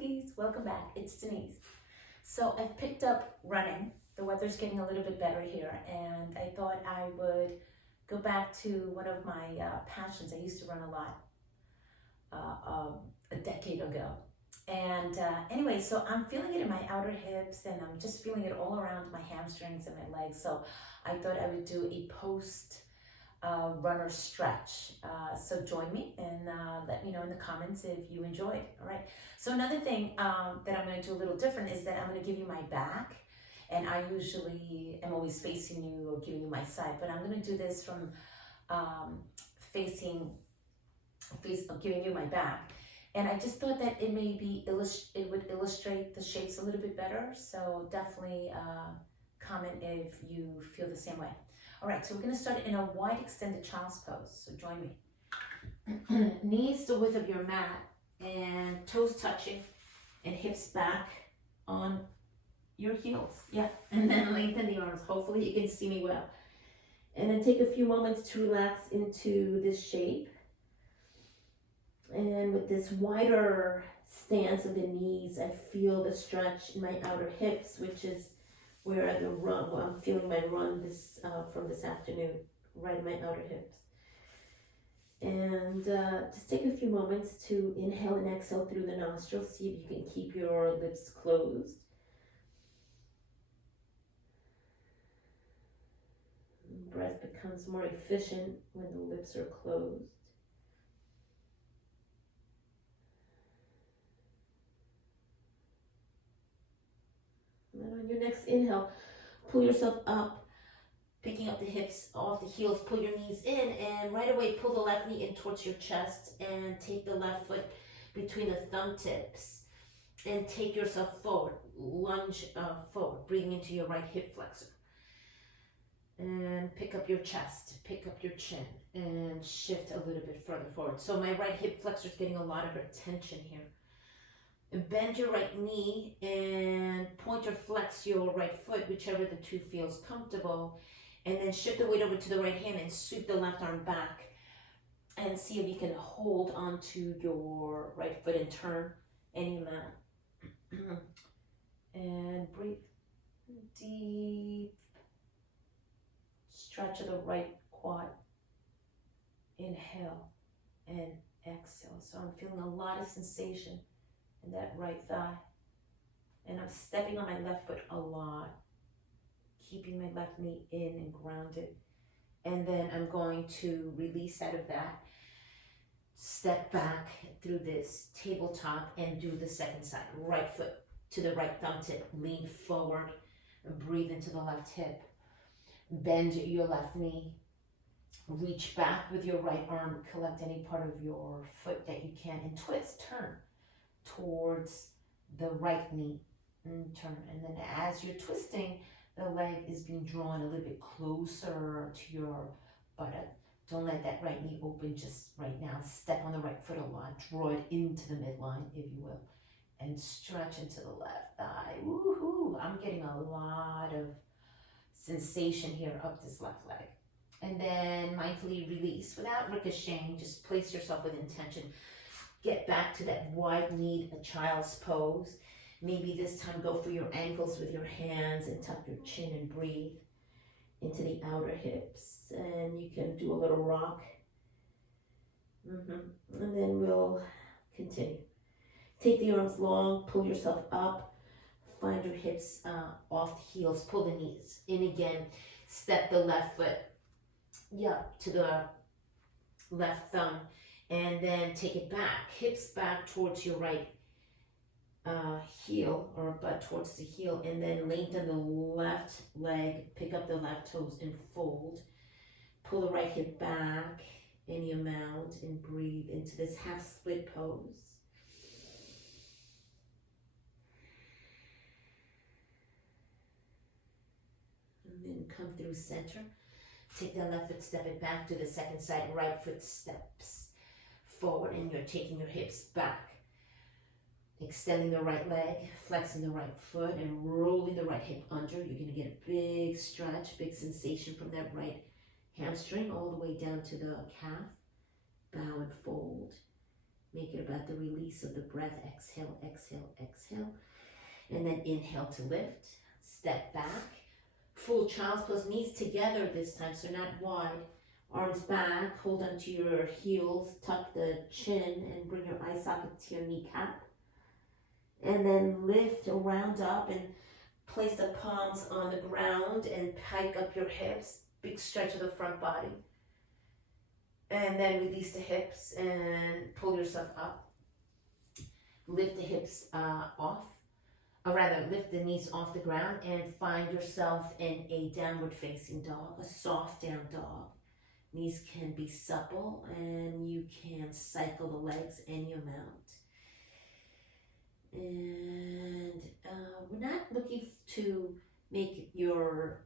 cookies, welcome back. It's Denise. So I've picked up running. The weather's getting a little bit better here, and I thought I would go back to one of my passions. I used to run a lot a decade ago. And anyway, so I'm feeling it in my outer hips, and I'm just feeling it all around my hamstrings and my legs. So I thought I would do a post runner stretch. So join me and let me know in the comments if you enjoyed. All right. So another thing that I'm going to do a little different is that I'm going to give you my back. And I usually am always facing you or giving you my side, but I'm going to do this from giving you my back. And I just thought that it would illustrate the shapes a little bit better. So definitely comment if you feel the same way. All right, so we're going to start in a wide extended child's pose. So join me. Knees the width of your mat and toes touching and hips back on your heels. Yeah, and then lengthen the arms. Hopefully you can see me well. And then take a few moments to relax into this shape. And with this wider stance of the knees, I feel the stretch in my outer hips, which is where I'm feeling my run from this afternoon, right in my outer hips. And just take a few moments to inhale and exhale through the nostrils. See if you can keep your lips closed. Breath becomes more efficient when the lips are closed. And then on your next inhale, pull yourself up, picking up the hips off the heels, pull your knees in, and right away pull the left knee in towards your chest and take the left foot between the thumb tips and take yourself forward. Lunge forward, breathing into your right hip flexor. And pick up your chest, pick up your chin, and shift a little bit further forward. So my right hip flexor is getting a lot of attention here. And bend your right knee and point or flex your right foot, whichever the two feels comfortable. And then shift the weight over to the right hand and sweep the left arm back. And see if you can hold onto your right foot and turn any amount. And breathe deep. Stretch of the right quad. Inhale and exhale. So I'm feeling a lot of sensation in that right thigh. And I'm stepping on my left foot a lot, keeping my left knee in and grounded. And then I'm going to release out of that, step back through this tabletop and do the second side. Right foot to the right thumb tip, lean forward and breathe into the left hip. Bend your left knee, reach back with your right arm, collect any part of your foot that you can, and twist, turn towards the right knee and turn. And then as you're twisting, the leg is being drawn a little bit closer to your buttock. Don't let that right knee open just right now. Step on the right foot a lot. Draw it into the midline, if you will, and stretch into the left thigh. Woohoo! I'm getting a lot of sensation here up this left leg. And then mindfully release without ricocheting. Just place yourself with intention. Get back to that wide-kneed child's pose. Maybe this time go for your ankles with your hands and tuck your chin and breathe into the outer hips. And you can do a little rock. And then we'll continue. Take the arms long, pull yourself up. Find your hips off the heels. Pull the knees in again. Step the left foot to the left thumb. And then take it back, hips back towards your right heel or butt towards the heel, and then lengthen the left leg, pick up the left toes and fold. Pull the right hip back any amount and breathe into this half split pose. And then come through center. Take the left foot, step it back to the second side, right foot steps forward, and you're taking your hips back. Extending the right leg, flexing the right foot, and rolling the right hip under. You're going to get a big stretch, big sensation from that right hamstring all the way down to the calf. Bow and fold. Make it about the release of the breath. Exhale, exhale, exhale. And then inhale to lift. Step back. Full child's pose, knees together this time, so not wide. Arms back, hold onto your heels, tuck the chin, and bring your eye socket to your kneecap. And then lift or round up and place the palms on the ground and hike up your hips. Big stretch of the front body. And then release the hips and pull yourself up. Lift the hips off. Or rather, lift the knees off the ground and find yourself in a downward facing dog, a soft down dog. Knees can be supple and you can cycle the legs any amount. And we're not looking to make your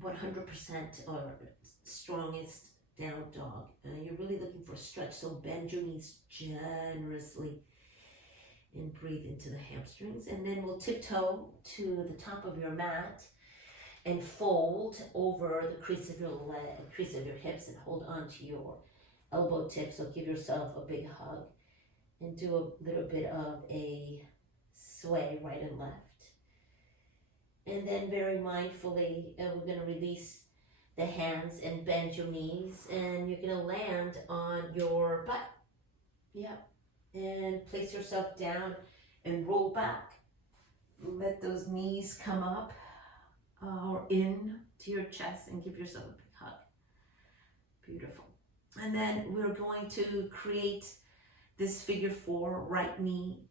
100% or strongest down dog. You're really looking for a stretch, so bend your knees generously and breathe into the hamstrings. And then we'll tiptoe to the top of your mat and fold over the crease of your leg, crease of your hips, and hold on to your elbow tips. So give yourself a big hug and do a little bit of a sway right and left. And then very mindfully, we're going to release the hands and bend your knees, and you're going to land on your butt. Yep. And place yourself down and roll back. Let those knees come up or in to your chest and give yourself a big hug. Beautiful. And then we're going to create this figure 4, right knee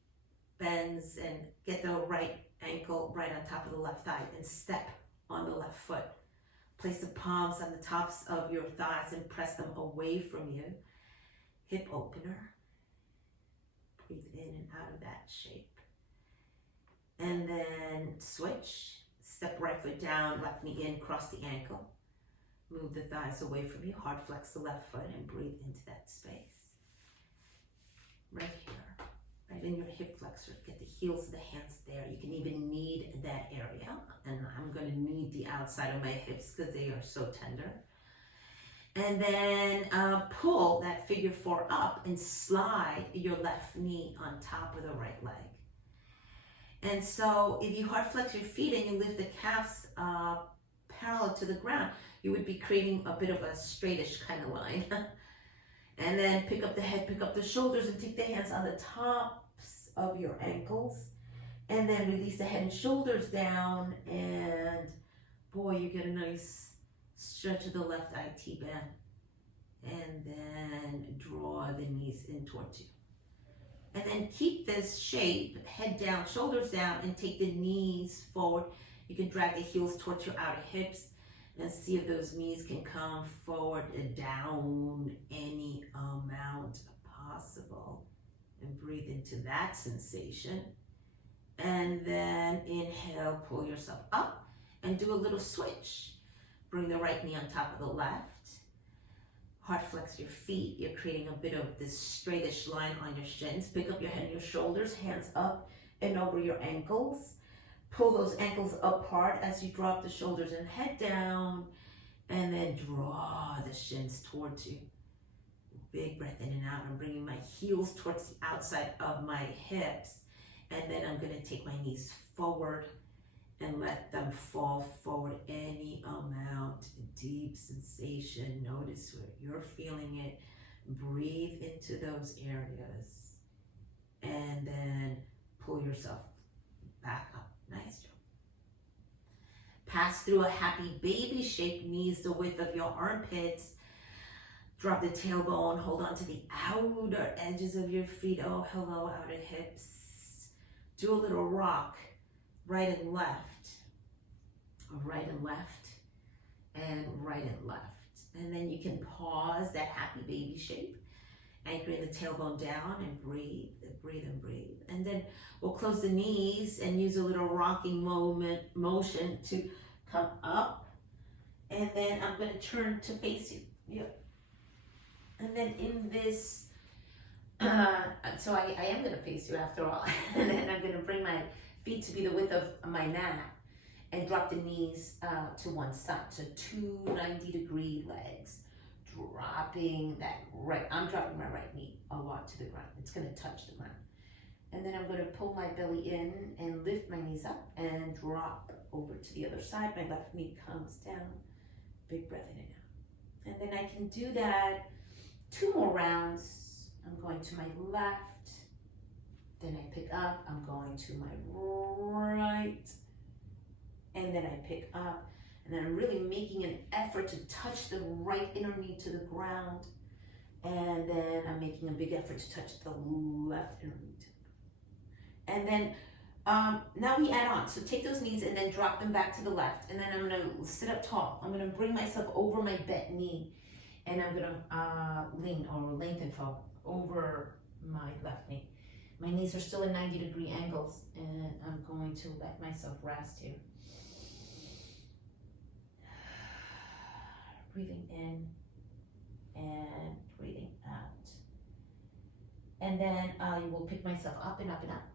bends, and get the right ankle right on top of the left thigh and step on the left foot. Place the palms on the tops of your thighs and press them away from you. Hip opener. Breathe in and out of that shape. And then switch. Step right foot down, left knee in, cross the ankle. Move the thighs away from you. Hard flex the left foot and breathe into that space. Right here, right in your hip flexor. Get the heels of the hands there. You can even knead that area. And I'm going to knead the outside of my hips because they are so tender. And then pull that figure 4 up and slide your left knee on top of the right leg. And so if you hard flex your feet and you lift the calves parallel to the ground, you would be creating a bit of a straightish kind of line. And then pick up the head, pick up the shoulders, and take the hands on the tops of your ankles. And then release the head and shoulders down, and boy, you get a nice stretch of the left IT band. And then draw the knees in towards you. And then keep this shape, head down, shoulders down, and take the knees forward. You can drag the heels towards your outer hips and see if those knees can come forward and down any amount possible. And breathe into that sensation. And then inhale, pull yourself up and do a little switch. Bring the right knee on top of the left. Hard flex your feet. You're creating a bit of this straightish line on your shins. Pick up your head and your shoulders, hands up and over your ankles. Pull those ankles apart as you drop the shoulders and head down. And then draw the shins towards you. Big breath in and out. I'm bringing my heels towards the outside of my hips. And then I'm going to take my knees forward and let them fall forward any amount. Deep sensation. Notice where you're feeling it. Breathe into those areas. And then pull yourself back up. Nice job. Pass through a happy baby shape, knees the width of your armpits. Drop the tailbone. Hold on to the outer edges of your feet. Oh, hello, outer hips. Do a little rock. Right and left. Right and left. And right and left. And then you can pause that happy baby shape. Anchoring the tailbone down and breathe, breathe and breathe. And then we'll close the knees and use a little rocking motion to come up. And then I'm going to turn to face you. Yep. And then in this, so I am going to face you after all. And then I'm going to bring my feet to be the width of my mat and drop the knees to one side. So 2 90-degree legs. dropping that right, I'm dropping my right knee a lot to the ground. It's gonna touch the ground. And then I'm gonna pull my belly in and lift my knees up and drop over to the other side. My left knee comes down. Big breath in and out. And then I can do that 2 more rounds. I'm going to my left, then I pick up, I'm going to my right, and then I pick up, and then I'm really making an effort to touch the right inner knee to the ground, and then I'm making a big effort to touch the left inner knee to the ground. And then now we add on. So take those knees and then drop them back to the left, and then I'm gonna sit up tall. I'm gonna bring myself over my bent knee, and I'm gonna lean or lengthen fall over my left knee. My knees are still at 90-degree angles, and I'm going to let myself rest here. Breathing in and breathing out. And then I will pick myself up and up and up.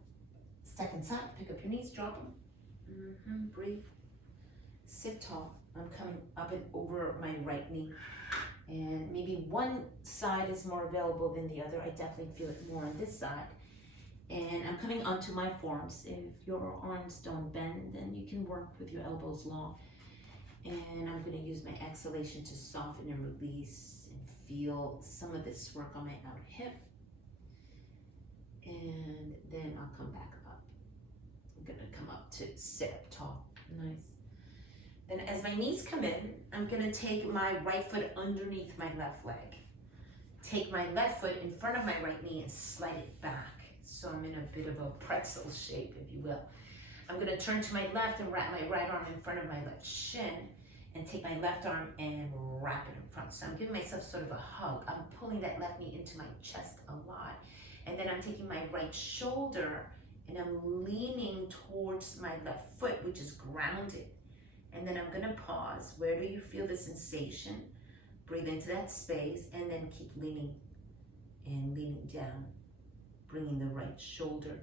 Second side, pick up your knees, drop them. Breathe. Sit tall. I'm coming up and over my right knee. And maybe one side is more available than the other. I definitely feel it more on this side. And I'm coming onto my forearms. If your arms don't bend, then you can work with your elbows long. And I'm going to use my exhalation to soften and release and feel some of this work on my outer hip. And then I'll come back up. I'm going to come up to sit up tall. Nice. Then as my knees come in, I'm going to take my right foot underneath my left leg. Take my left foot in front of my right knee and slide it back. So I'm in a bit of a pretzel shape, if you will. I'm going to turn to my left and wrap my right arm in front of my left shin and take my left arm and wrap it in front. So I'm giving myself sort of a hug. I'm pulling that left knee into my chest a lot. And then I'm taking my right shoulder and I'm leaning towards my left foot, which is grounded. And then I'm going to pause. Where do you feel the sensation? Breathe into that space and then keep leaning and leaning down. Bringing the right shoulder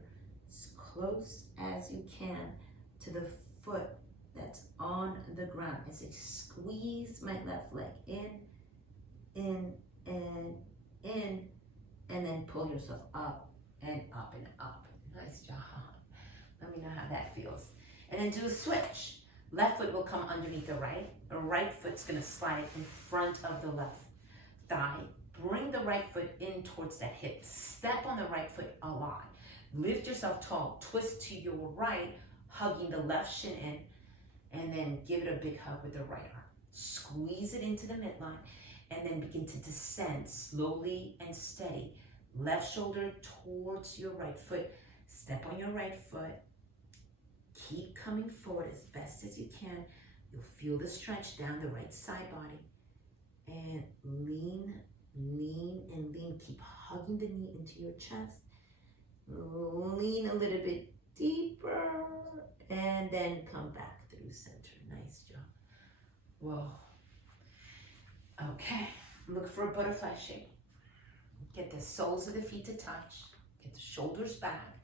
as close as you can to the foot that's on the ground as I squeeze my left leg in, and then pull yourself up and up and up. Nice job. Let me know how that feels. And then do a switch. Left foot will come underneath the right. The right foot's gonna slide in front of the left thigh. Bring the right foot in towards that hip. Step on the right foot a lot. Lift yourself tall. Twist to your right, hugging the left shin in, and then give it a big hug with the right arm. Squeeze it into the midline, and then begin to descend slowly and steady. Left shoulder towards your right foot. Step on your right foot. Keep coming forward as best as you can. You'll feel the stretch down the right side body. And lean, and lean. Keep hugging the knee into your chest. Lean a little bit deeper and then come back through center. Nice job. Whoa. Okay, look for a butterfly shape. Get the soles of the feet to touch. Get the shoulders back.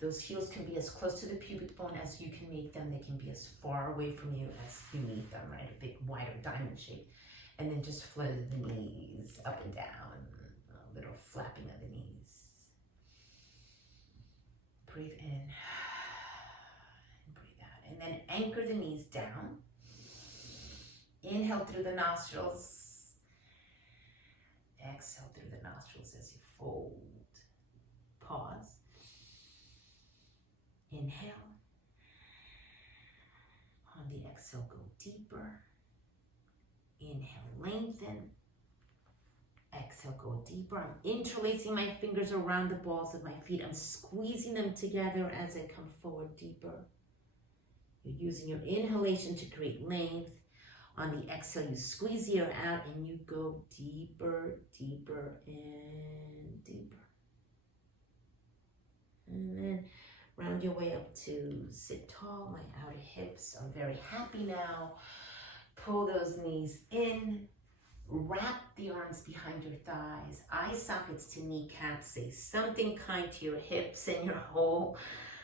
Those heels can be as close to the pubic bone as you can make them. They can be as far away from you as you need them, right? A big, wider diamond shape. And then just flutter the knees up and down. A little flapping of the knees. Breathe in. And breathe out. And then anchor the knees down. Inhale through the nostrils. Exhale through the nostrils as you fold. Pause. Inhale. On the exhale, go deeper. Inhale, lengthen. Exhale, go deeper. I'm interlacing my fingers around the balls of my feet. I'm squeezing them together as I come forward deeper. You're using your inhalation to create length. On the exhale, you squeeze the air out and you go deeper, deeper, and deeper. And then round your way up to sit tall. My outer hips are very happy now. Pull those knees in. Wrap the arms behind your thighs. Eye sockets to kneecaps. Say something kind to your hips and your whole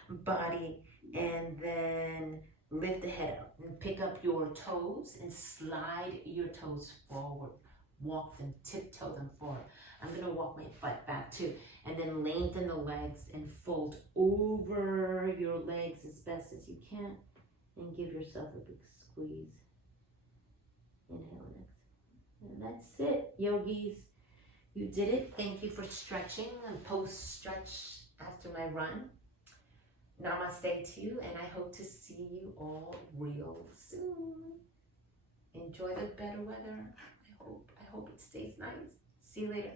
body. And then lift the head up and pick up your toes and slide your toes forward. walk them, tiptoe them forward. I'm going to walk my butt back too. And then lengthen the legs and fold over your legs as best as you can. And give yourself a big squeeze. Inhale and exhale. And that's it, yogis. You did it. Thank you for stretching and post-stretch after my run. Namaste to you, and I hope to see you all real soon. Enjoy the better weather. I hope it stays nice. See you later.